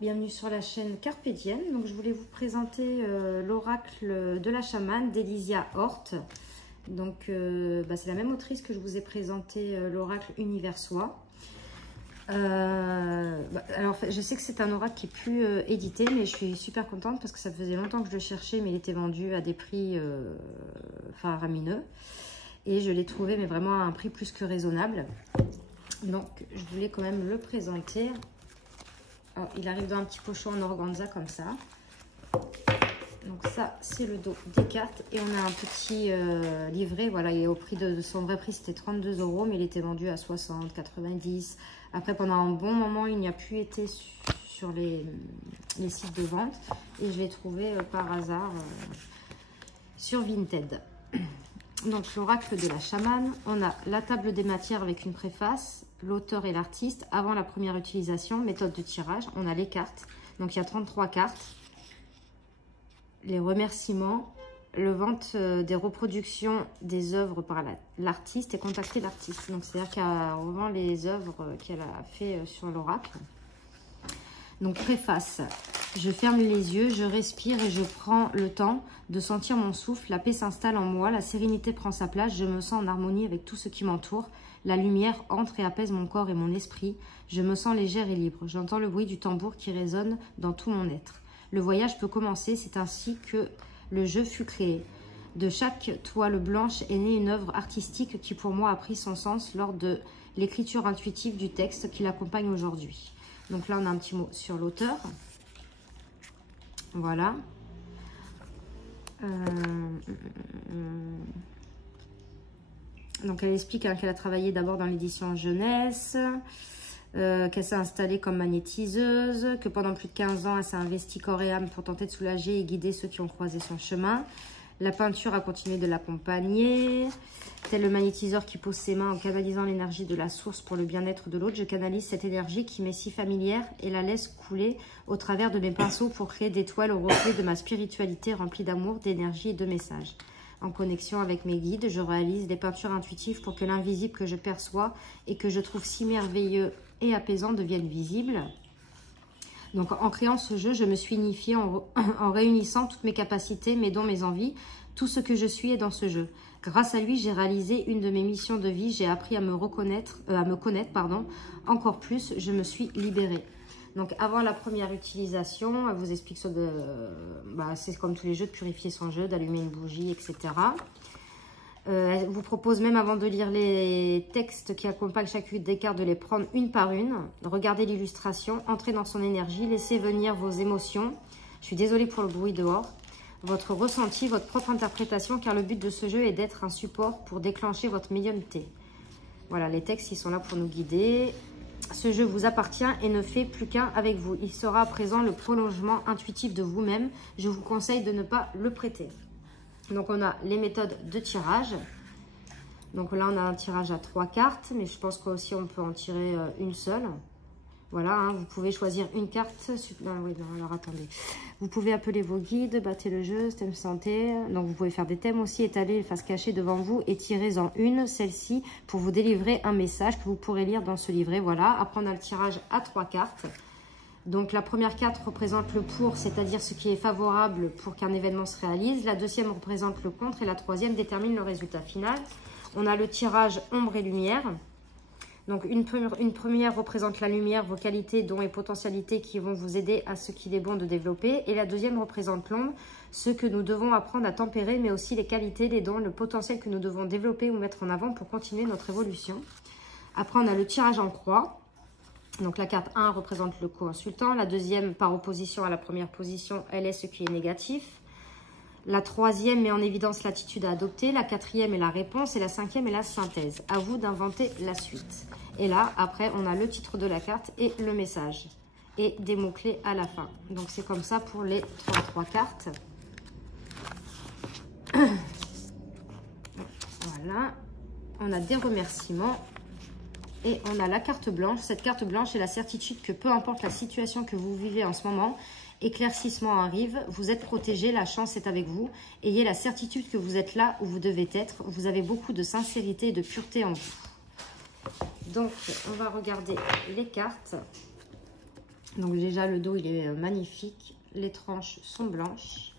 bienvenue sur la chaîne Carpe Diem. Donc je voulais vous présenter l'oracle de la chamane d'Elysia Hort. Donc c'est la même autrice que je vous ai présenté l'oracle Universois. Alors je sais que c'est un oracle qui est plus édité, mais je suis super contente parce que ça faisait longtemps que je le cherchais, mais il était vendu à des prix faramineux. Et je l'ai trouvé, mais vraiment à un prix plus que raisonnable. Donc je voulais quand même le présenter. Alors, il arrive dans un petit pochon en organza comme ça. Donc ça, c'est le dos des cartes. Et on a un petit livret. Voilà, et au prix de son vrai prix, c'était 32 €, mais il était vendu à 60, 90. Après, pendant un bon moment, il n'y a plus été sur les sites de vente. Et je l'ai trouvé par hasard sur Vinted. Donc l'oracle de la chamane, on a la table des matières avec une préface, l'auteur et l'artiste, avant la première utilisation, méthode de tirage, on a les cartes, donc il y a 33 cartes, les remerciements, le vente des reproductions des œuvres par l'artiste et contacter l'artiste, donc c'est-à-dire qu'elle revend les œuvres qu'elle a fait sur l'oracle. Donc préface, je ferme les yeux, je respire et je prends le temps de sentir mon souffle, la paix s'installe en moi, la sérénité prend sa place, je me sens en harmonie avec tout ce qui m'entoure, la lumière entre et apaise mon corps et mon esprit, je me sens légère et libre, j'entends le bruit du tambour qui résonne dans tout mon être. Le voyage peut commencer, c'est ainsi que le jeu fut créé. De chaque toile blanche est née une œuvre artistique qui pour moi a pris son sens lors de l'écriture intuitive du texte qui l'accompagne aujourd'hui. Donc là, on a un petit mot sur l'auteur. Voilà. Donc elle explique qu'elle a travaillé d'abord dans l'édition jeunesse, qu'elle s'est installée comme magnétiseuse, que pendant plus de 15 ans, elle s'est investie corps et âme pour tenter de soulager et guider ceux qui ont croisé son chemin. La peinture a continué de l'accompagner. Tel le magnétiseur qui pose ses mains en canalisant l'énergie de la source pour le bien-être de l'autre, je canalise cette énergie qui m'est si familière et la laisse couler au travers de mes pinceaux pour créer des toiles au reflet de ma spiritualité remplie d'amour, d'énergie et de messages. En connexion avec mes guides, je réalise des peintures intuitives pour que l'invisible que je perçois et que je trouve si merveilleux et apaisant devienne visible. Donc en créant ce jeu, je me suis unifiée en réunissant toutes mes capacités, mes dons, mes envies. Tout ce que je suis est dans ce jeu. Grâce à lui, j'ai réalisé une de mes missions de vie. J'ai appris à me connaître, encore plus. Je me suis libérée. Donc avant la première utilisation, elle vous explique ça c'est comme tous les jeux, de purifier son jeu, d'allumer une bougie, etc. Elle vous propose même avant de lire les textes qui accompagnent chacune des cartes de les prendre une par une. Regardez l'illustration, entrez dans son énergie, laissez venir vos émotions. Je suis désolée pour le bruit dehors. Votre ressenti, votre propre interprétation, car le but de ce jeu est d'être un support pour déclencher votre médiumnité. Voilà, les textes, ils sont là pour nous guider. Ce jeu vous appartient et ne fait plus qu'un avec vous. Il sera à présent le prolongement intuitif de vous-même. Je vous conseille de ne pas le prêter. Donc, on a les méthodes de tirage. Donc là, on a un tirage à 3 cartes, mais je pense qu'aussi on peut en tirer une seule. Voilà, hein, vous pouvez choisir une carte. Alors attendez. Vous pouvez appeler vos guides, battez le jeu, thème santé. Donc vous pouvez faire des thèmes aussi, étaler les faces cachées devant vous et tirez-en une, celle-ci, pour vous délivrer un message que vous pourrez lire dans ce livret. Voilà, après on a le tirage à 3 cartes. Donc la première carte représente le pour, c'est-à-dire ce qui est favorable pour qu'un événement se réalise. La deuxième représente le contre et la troisième détermine le résultat final. On a le tirage ombre et lumière. Donc une première représente la lumière, vos qualités, dons et potentialités qui vont vous aider à ce qu'il est bon de développer. Et la deuxième représente l'ombre, ce que nous devons apprendre à tempérer, mais aussi les qualités, les dons, le potentiel que nous devons développer ou mettre en avant pour continuer notre évolution. Après, on a le tirage en croix. Donc la carte 1 représente le consultant, la deuxième par opposition à la première position, elle est ce qui est négatif. La troisième met en évidence l'attitude à adopter, la quatrième est la réponse et la cinquième est la synthèse. À vous d'inventer la suite. Et là, après, on a le titre de la carte et le message. Et des mots-clés à la fin. Donc c'est comme ça pour les 33 cartes. Voilà. On a des remerciements. Et on a la carte blanche. Cette carte blanche est la certitude que peu importe la situation que vous vivez en ce moment, éclaircissement arrive, vous êtes protégé, la chance est avec vous. Ayez la certitude que vous êtes là où vous devez être. Vous avez beaucoup de sincérité et de pureté en vous. Donc, on va regarder les cartes. Donc déjà, le dos, il est magnifique. Les tranches sont blanches.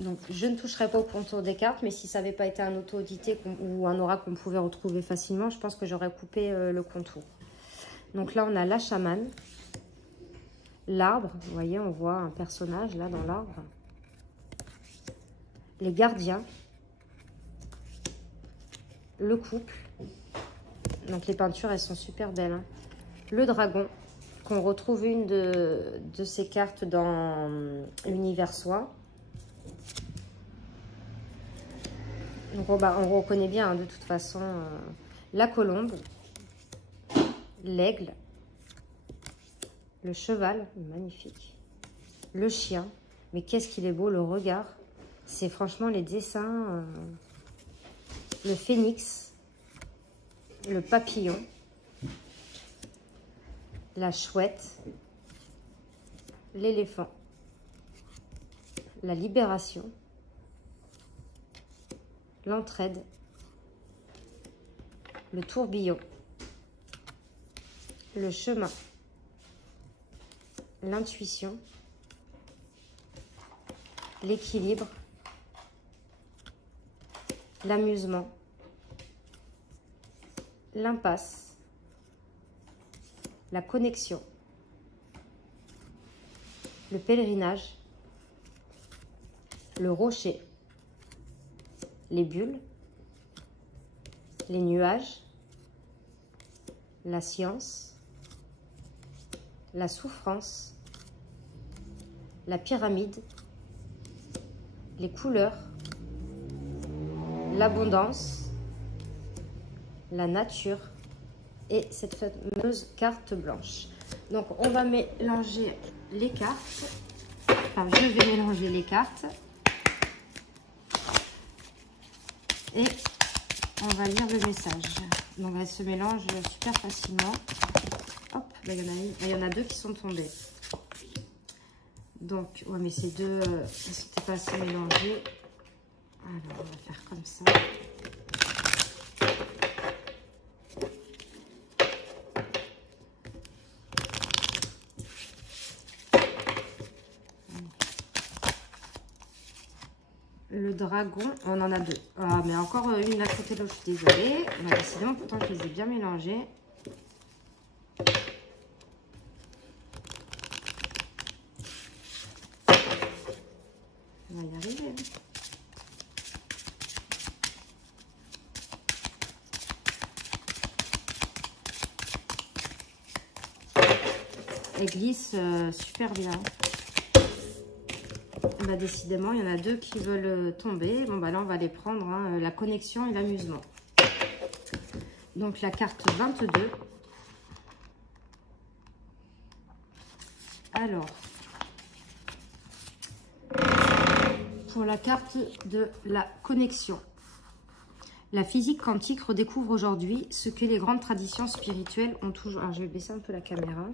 Donc, je ne toucherai pas au contour des cartes, mais si ça n'avait pas été un auto-audité ou un aura qu'on pouvait retrouver facilement, je pense que j'aurais coupé le contour. Donc là, on a la chamane, l'arbre, vous voyez, on voit un personnage là dans l'arbre, les gardiens, le couple, donc les peintures, elles sont super belles, hein. Le dragon, qu'on retrouve une de ces cartes dans l'univers soi. Donc on reconnaît bien, hein, de toute façon, la colombe, l'aigle, le cheval, magnifique, le chien, mais qu'est-ce qu'il est beau, le regard, c'est franchement les dessins, le phénix, le papillon, la chouette, l'éléphant, la libération, l'entraide, le tourbillon, le chemin, l'intuition, l'équilibre, l'amusement, l'impasse, la connexion, le pèlerinage, le rocher, les bulles, les nuages, la science, la souffrance, la pyramide, les couleurs, l'abondance, la nature et cette fameuse carte blanche. Donc on va mélanger les cartes, enfin je vais mélanger les cartes et on va lire le message. Donc elle se mélange super facilement. Hop, là, il y en a deux qui sont tombées. Donc, ouais, mais ces deux, elles n'étaient pas assez mélangées. Alors, on va faire comme ça. Le dragon, on en a deux. Ah, mais encore une à côté de l'autre, je suis désolée. Donc, décidément, pourtant, je les ai bien mélangés. On va y arriver. Elle glisse super bien. Bah, décidément, il y en a deux qui veulent tomber. Bon, bah là, on va les prendre, hein, la connexion et l'amusement. Donc, la carte 22. Alors, pour la carte de la connexion. La physique quantique redécouvre aujourd'hui ce que les grandes traditions spirituelles ont toujours... Alors, je vais baisser un peu la caméra.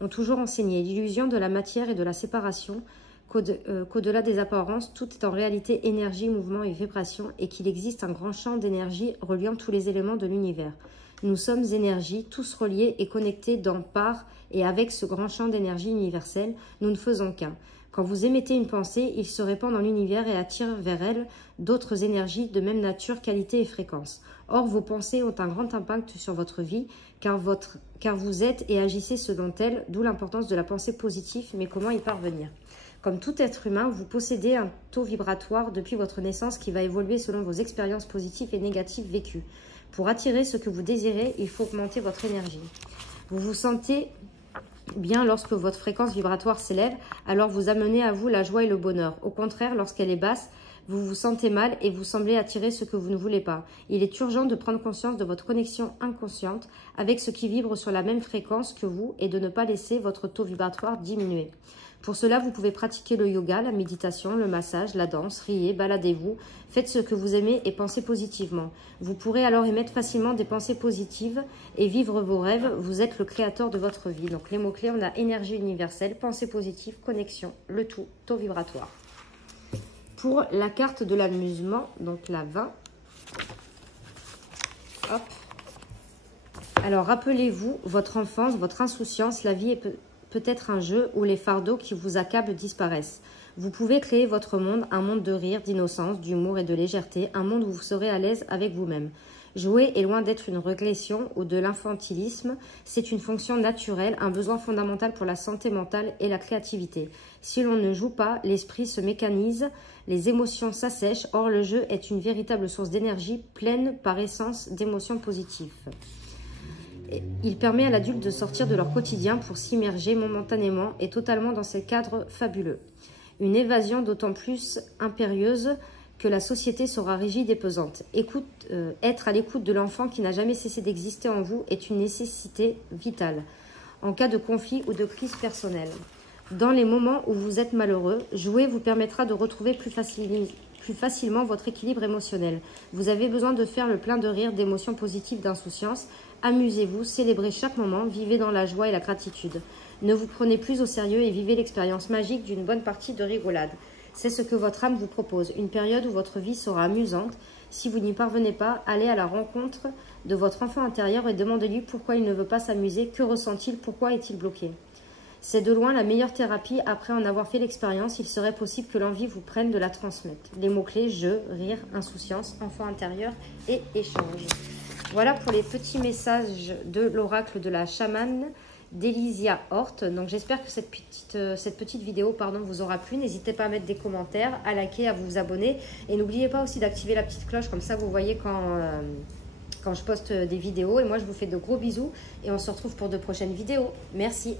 Ont toujours enseigné l'illusion de la matière et de la séparation, qu'au-delà des apparences, tout est en réalité énergie, mouvement et vibration, et qu'il existe un grand champ d'énergie reliant tous les éléments de l'univers. Nous sommes énergie, tous reliés et connectés dans, par et avec ce grand champ d'énergie universelle, nous ne faisons qu'un. Quand vous émettez une pensée, il se répand dans l'univers et attire vers elle d'autres énergies de même nature, qualité et fréquence. Or, vos pensées ont un grand impact sur votre vie, car vous êtes et agissez selon elles, d'où l'importance de la pensée positive, mais comment y parvenir ? Comme tout être humain, vous possédez un taux vibratoire depuis votre naissance qui va évoluer selon vos expériences positives et négatives vécues. Pour attirer ce que vous désirez, il faut augmenter votre énergie. Vous vous sentez bien lorsque votre fréquence vibratoire s'élève, alors vous amenez à vous la joie et le bonheur. Au contraire, lorsqu'elle est basse, vous vous sentez mal et vous semblez attirer ce que vous ne voulez pas. Il est urgent de prendre conscience de votre connexion inconsciente avec ce qui vibre sur la même fréquence que vous et de ne pas laisser votre taux vibratoire diminuer. Pour cela, vous pouvez pratiquer le yoga, la méditation, le massage, la danse, riez, baladez-vous, faites ce que vous aimez et pensez positivement. Vous pourrez alors émettre facilement des pensées positives et vivre vos rêves. Vous êtes le créateur de votre vie. Donc les mots-clés, on a énergie universelle, pensée positive, connexion, le tout, taux vibratoire. Pour la carte de l'amusement, donc la 20, hop. Alors, rappelez-vous, votre enfance, votre insouciance, la vie est peut-être un jeu où les fardeaux qui vous accablent disparaissent. Vous pouvez créer votre monde, un monde de rire, d'innocence, d'humour et de légèreté, un monde où vous serez à l'aise avec vous-même. Jouer est loin d'être une régression ou de l'infantilisme, c'est une fonction naturelle, un besoin fondamental pour la santé mentale et la créativité. Si l'on ne joue pas, l'esprit se mécanise, les émotions s'assèchent, or le jeu est une véritable source d'énergie pleine par essence d'émotions positives. Il permet à l'adulte de sortir de leur quotidien pour s'immerger momentanément et totalement dans ces cadres fabuleux. Une évasion d'autant plus impérieuse que la société sera rigide et pesante. Être à l'écoute de l'enfant qui n'a jamais cessé d'exister en vous est une nécessité vitale, en cas de conflit ou de crise personnelle. Dans les moments où vous êtes malheureux, jouer vous permettra de retrouver plus facilement votre équilibre émotionnel. Vous avez besoin de faire le plein de rire, d'émotions positives, d'insouciance. Amusez-vous, célébrez chaque moment, vivez dans la joie et la gratitude. Ne vous prenez plus au sérieux et vivez l'expérience magique d'une bonne partie de rigolade. C'est ce que votre âme vous propose, une période où votre vie sera amusante. Si vous n'y parvenez pas, allez à la rencontre de votre enfant intérieur et demandez-lui pourquoi il ne veut pas s'amuser, que ressent-il, pourquoi est-il bloqué. C'est de loin la meilleure thérapie. Après en avoir fait l'expérience, il serait possible que l'envie vous prenne de la transmettre. Les mots-clés, jeu, rire, insouciance, enfant intérieur et échange. Voilà pour les petits messages de l'oracle de la chamane d'Elysia Hort. Donc j'espère que cette petite vidéo vous aura plu. N'hésitez pas à mettre des commentaires, à liker, à vous abonner. Et n'oubliez pas aussi d'activer la petite cloche, comme ça vous voyez quand je poste des vidéos. Et moi je vous fais de gros bisous et on se retrouve pour de prochaines vidéos. Merci.